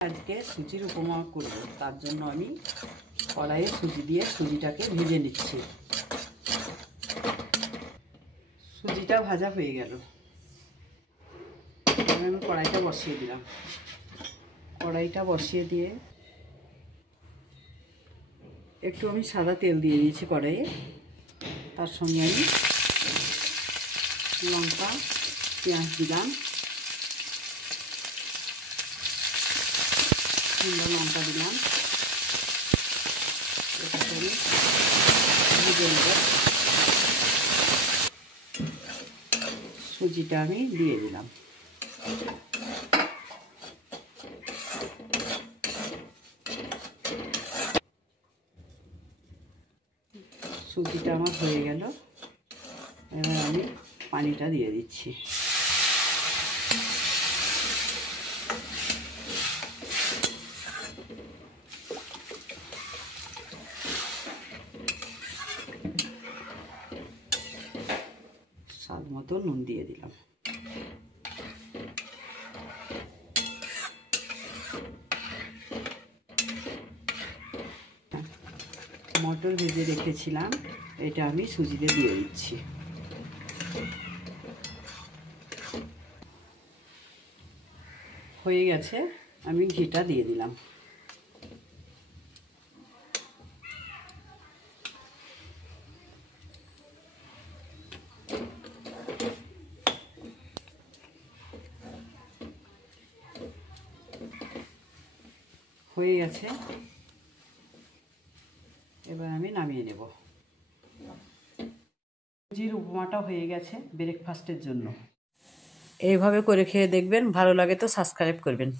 আজকে সুজির উপমা করব, তার জন্য আমি কড়াইয়ে সুজি দিয়ে সুজিটাকে ভেজে নিচ্ছি। সুজিটা ভাজা হয়ে গেল, আমি কড়াইটা বসিয়ে দিলাম। কড়াইটা বসিয়ে দিয়ে একটু আমি সাদা তেল দিয়ে দিয়েছি কড়াইয়ে। তার সঙ্গে আমি লঙ্কা পেঁয়াজ দিলাম, সুন্দর লঙ্কা দিলাম। এটাকে ভেজে নেব। সুজিটা আমি দিয়ে দিলাম। সুজিটা আমার হয়ে গেল, এবার আমি পানিটা দিয়ে দিচ্ছি। স্বাদ মতো নুন দিয়ে দিলাম। মটর ভেজে রেখেছিলাম, এটা আমি সুজিতে দিয়ে দিচ্ছি। হয়ে গেছে, আমি ঘিটা দিয়ে দিলাম। হয়ে গেছে, এবার আমি নামিয়ে নেব। সুজির উপমাটা হয়ে গেছে ব্রেকফাস্টের জন্য। এইভাবে করে খেয়ে দেখবেন, ভালো লাগে তো সাবস্ক্রাইব করবেন।